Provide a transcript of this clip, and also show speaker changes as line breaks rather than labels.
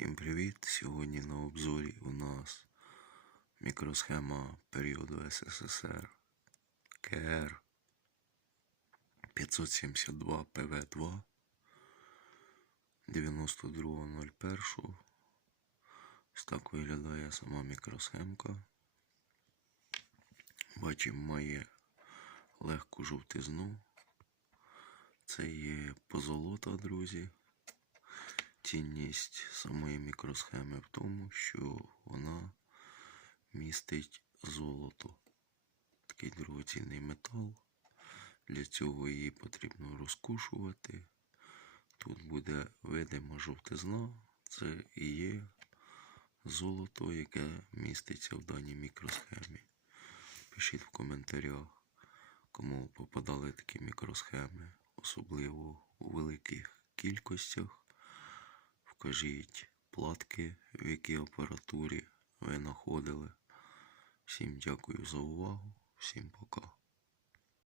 Всім привіт! Сьогодні на обзорі у нас мікросхема періоду СССР КР 572 ПВ2 92.01. Ось так виглядає сама мікросхемка. Бачимо, має легку жовтизну. Це є позолота, друзі. Цінність самої мікросхеми в тому, що вона містить золото. Такий дорогоцінний метал. Для цього її потрібно розкушувати. Тут буде видима жовтизна. Це і є золото, яке міститься в даній мікросхемі. Пишіть в коментарях, кому попадали такі мікросхеми, особливо у великих кількостях. Вкажіть платки, в якій апаратурі ви знаходили. Всім дякую за увагу, всім пока.